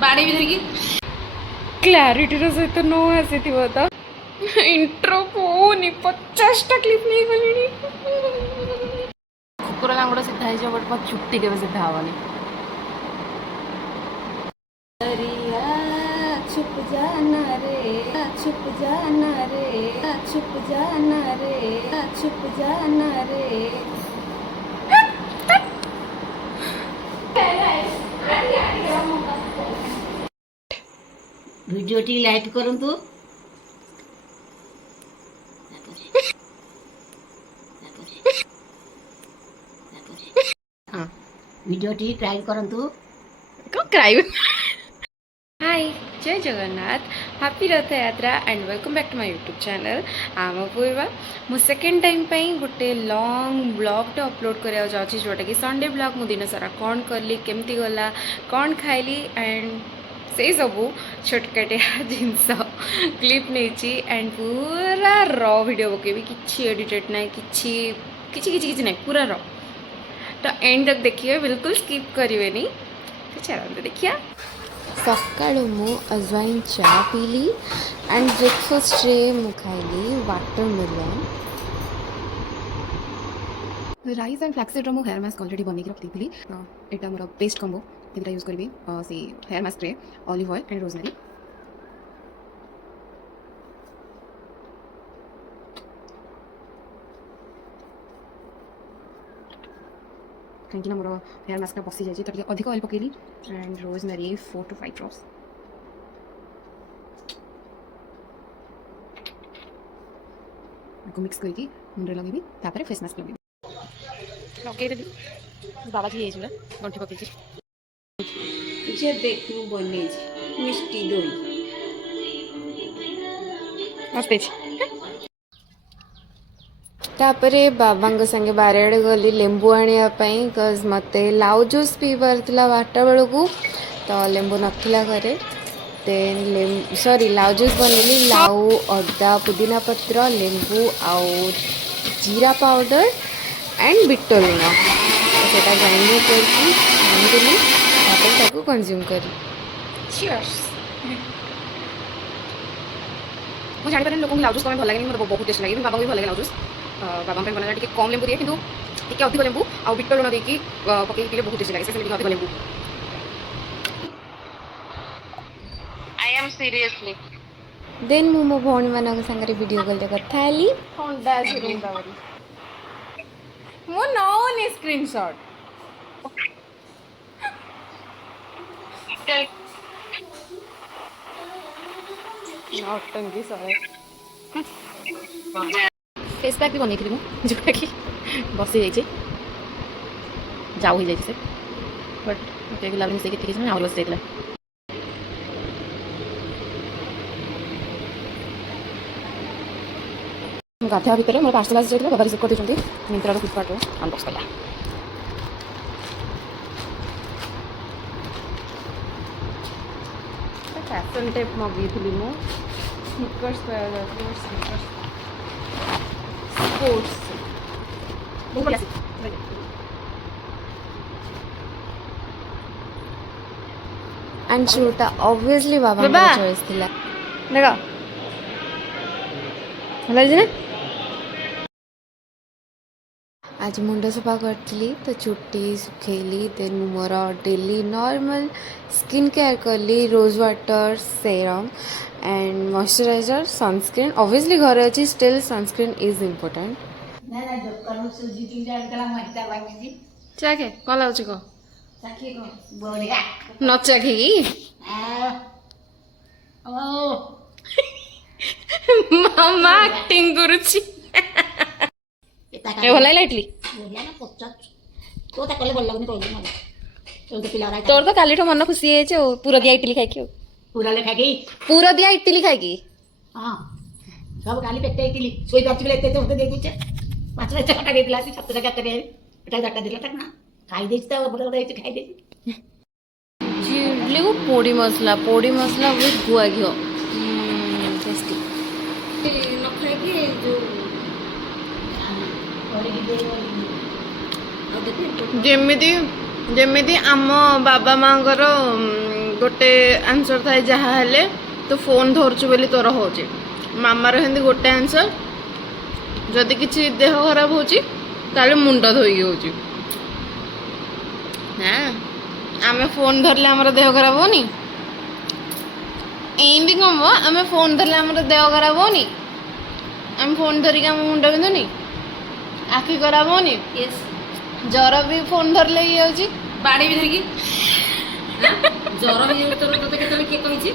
बाड़े भी धरिकी क्लारिटी सहित न आसी तो इंट्रो होनी 50टा क्लिप नहीं गली कुकुर लांगुड़ सीधा हो बट मत चुट्टी के सीधा हवानी छुप जाना रे छुप जाना रे छुप जाना रे छुप जाना रे वीडियो टी लाइक करंतु वीडियो टी ट्राई करंतु क्राइम हाय जय Jagannath happy Rath Yatra and welcome back to my YouTube channel आम पूर्वा मु सेकेंड टाइम गोटे लॉन्ग ब्लॉग अपलोड करा जाऊँगी जोटा कि संडे ब्लॉग मु दिन सारा कौन करली केमती गला कौन खाइली एंड से सबू छोटकाटिया जिनस क्लिप नहीं एंड पूरा र वीडियो पकेबी किसी एडिटेड ना किसी ना पूरा र तो एंड तक देखिए बिल्कुल स्किप करेंगे तो चलते देखिए सकाळु मु अजवाइन चा पीली एंड ब्रेकफास्ट रे मु खाइली वाटरमेलन राइस एंड फ्लैक्सीड मु हेयर मास्क ऑलरेडी बनेक रखी थी एटा मोर पेस्ट कॉम्बो तेरा यूज करी से हेयर मास्क रे ऑलिव ऑयल एंड रोजमेरी कहीं मोर हेयर मास्क पसी जाए तो अधिक ऑयल पकेली and rosemary 4 to 5 drops mix करके मुंडे लगे तापर फेस मास्क लगे लगे बाबा जी ये गंठी पकई जे देखू बने मिष्टी दही मस्त तापरे बाबा संगे बारे गली लेंबू आने बिकज मत लाउ जूस पीबार बारटा बेलू तो लेंबू नाला घरे देन सॉरी लाउ जूस बनैली लाउ अदा पुदीना पत्र लेंबू आउ जीरा पाउडर एंड बिट लुण तो ग्राइंड करके कंज्यूम करी मुझे जानी पारे लोक लाउ जूस कमें भल लगे मतलब बहुत टेस्ट लगे बाबा भी भल लगे लाउ जूस बाबा बना टी कम लेंबू दिए कि अधिक लेंबू आ बिट लुण देकी पकई पीले बहुत टेस्ट लगे से अधिक लेंबू आई एम सीरियसली देन मु मो भौणी मान संगे वीडियो कॉल कथा हेली ठंडा मो नौनी स्क्रीनशॉट नौटंकी सारे फेस पैक भी बनई मुझे जोटा कि बसी जाइए जाऊ ही से बट मत गुलाब मिसेक ठीक है आउट बस जाइए गाधा भितर मोर पार्सल आसी जाइए बाबा रिसीव कर देते मिंत्रा फ्लिपकार्ट अनबॉक्स कला फैशन टेप मगई थी मु स्निकर्स स्पोर्ट्स एंड शूटा ऑब्वियसली बाबा चॉइस थिला देखो भल ना आज मुंड सफा करी तो चुट्टी सुखेली then more daily normal skin care कली rose water serum and moisturiser sunscreen obviously घर अच्छी स्टिल सनस्क्रीन इज इम्पोर्टेंट चाखे कौन लगुच कह न चाखे मामा एक्टिंग करुची भल लाइटली तोर तो काली मन खुशी है पूरा दिया इडली खाई पूरा दिया इडली खाई हाँ सब काली पेटे इडली सोई दर्जी बेले एते दे दे 5 टका देला 7 टका करे एटा टका दिला तक ना खाई देछ त बड़ बड़ खाई दे इडली को पोड़ी मसला विथ गुआ घिओ टेस्टी न खाई के जो ଯେମିତି ଯେମିତି ଆମ ବାବା ମାଙ୍କର गोटे आंसर थाए जहाँ हेले तो फोन धरचु बोली तोर हो मामार हेंदी गोटे आंसर जदि किसी देह खराब होची ताले मुंड धोई होची हाँ आमे फोन धरले हमर देह खराब होनी एंदी कम आमे फोन धरले हमर देह खराब होनी आम फोन धरिक आम मुंड बिंधुनी आखि खराब होनी यस जर भी फोन धरले ये होची बाड़ी भी धरिकी जर ही तोर तते केतले के कहिची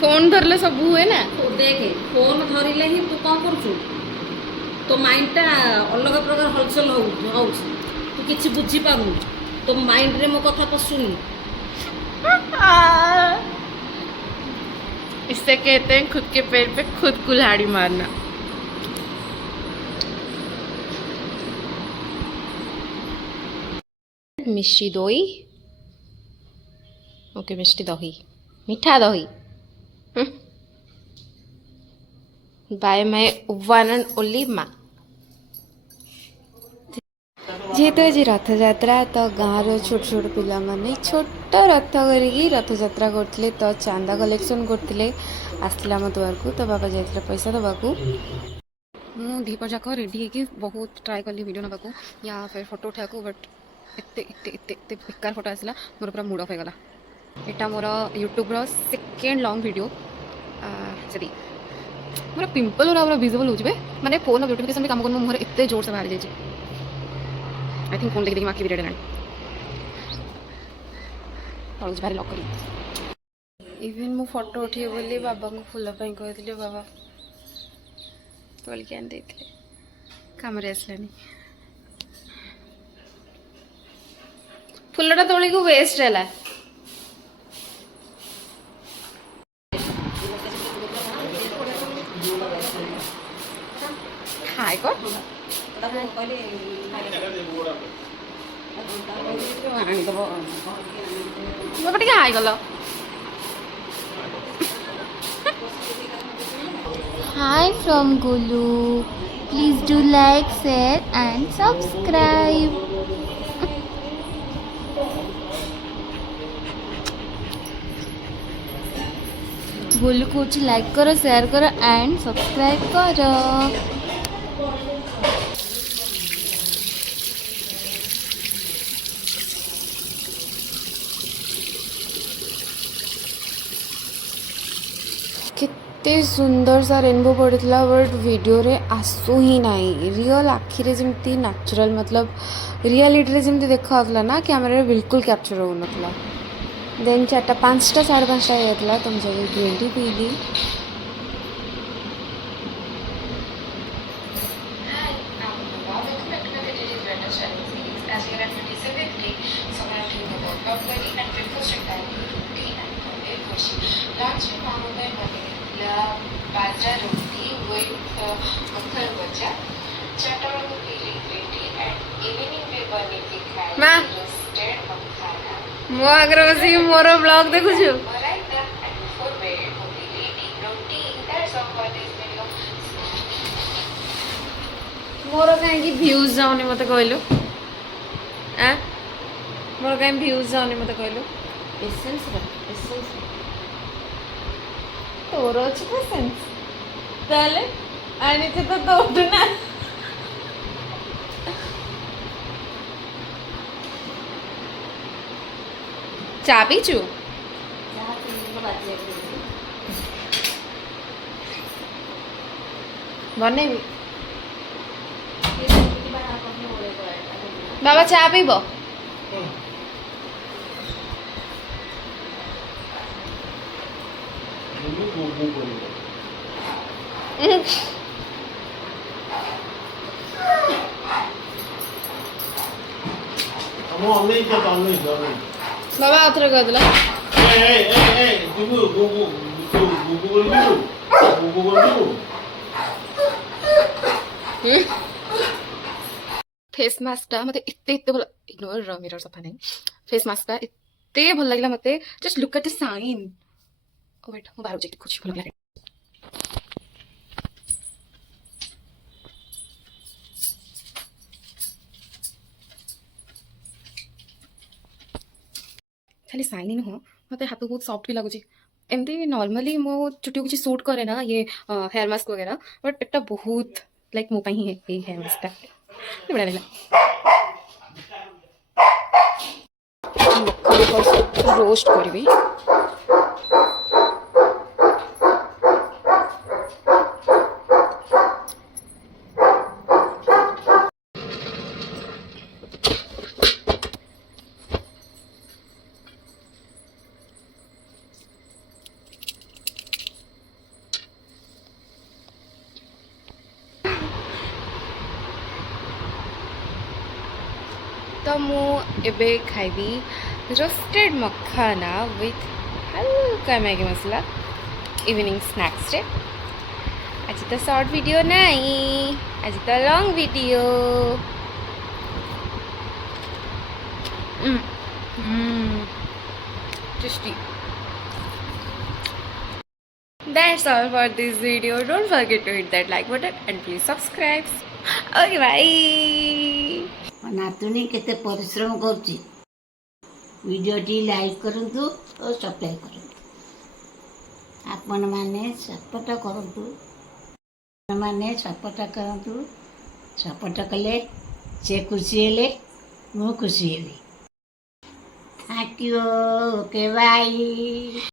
फोन धरले सब हुए ना तो देखे फोन धरिले ही तू कौन करछु तो माइंडटा अलग प्रकार हलचल हो तू किछि बुझी पारु तो माइंड रे मो कथा पसुनी इससे कहते हैं खुद के पैर पे खुद कुल्हाड़ी मारना मिष्टी दही ओके मिष्टी दही मीठा दही by my one and only माँ जेहेतु आज रथयात्रा तो गाँव छोट छोट पिला माने छोट रथ करिकी रथयात्रा करते तो चांदा कलेक्शन करते आसला मो द्वार को तो बाबा जाते पैसा दवाकू मु दीपर जाक रेडी होगी बहुत ट्राए कली वीडियो नाकू या फिर फोटो उठा बट एत बेकार फोटो आसला मोर पूरा मूड ऑफ हो गला एटा मोर यूट्यूब सेकेंड लॉन्ग वीडियो से मोर पिंपल पूरा विजिबल हो माने फोन नोटिफिकेशन काम कर मुहर एत जोर से बाहर जाए आई थिंक फोन देखी आखि बिरेड भारी लक करी इवेन मु फोटो उठे बोली बाबा को फुल कहते बाबा तोलिक आनी कम आसलानी फुलटा तोली को वेस्ट है हाय को बाबा टे हाय गल Hi from Gulu. Please do like, share and subscribe. Golu को लाइक करो शेयर करो एंड सब्सक्राइब करो केते सुंदर सा रेनबो पड़ता बट वीडियो रे आसू ही नहीं रियल आखिरे जमती नेचुरल मतलब रियलिटी रे जमती देखा ना कैमरा बिल्कुल कैप्चर हो नथला देन 4टा 5टा 5:30 होता तुम जब ग्रीन टी पीली बाजरा रोटी विथ मक्खन भजा चटोर को पीली ग्रीन टी एंड इवनिंग में बनी थी खाई रोस्टेड मखाना मो आगर बसी मोर ब्लॉग देखु छु मोर कहीं व्यूज जाऊनी मत कहलु आ मोर कहीं व्यूज जाऊनी मत कहलु एसेंस तोर अच्छी पेसेंस ताले आनी थे तो तोड़ ना चा पीचू बने बाबा चा पीब बाबा आउथरे कहदेला फेस मास्कटा मत एते भल इग्नोर मिरर सफा नहीं फेस मास्कटा एते भल लगला मते just look at the sign oh wait मु बाहर जाके कुछ भल लगे खाली साइन ही हो मत हाथ बहुत सॉफ्ट भी लगुच एमती नॉर्मली मो चुटी को सूट करे ना ये हेयर मास्क वगैरह बट एटा बहुत लाइक मो ही है ये हेयर मास्क बढ़िया लगा रोस्ट करी तो मुझे खाइबी रोस्टेड मखाना विथ हल्का मैगी मसला इवनिंग स्नैक्स रे आज तो शॉर्ट वीडियो नहीं आज तो long video tasty That's all for this video. Don't forget to hit that like button and please subscribe. Okay, bye. नातुणी केते परिश्रम करुच्ची वीडियोटी लाइक करंतु और सब्सक्राइब करंतु आपण माने सपोर्ट करंतु माने सपोर्ट करंतु सपोर्ट कले से खुशी हेले मु खुशी हेली थैंक यू ओके बाय।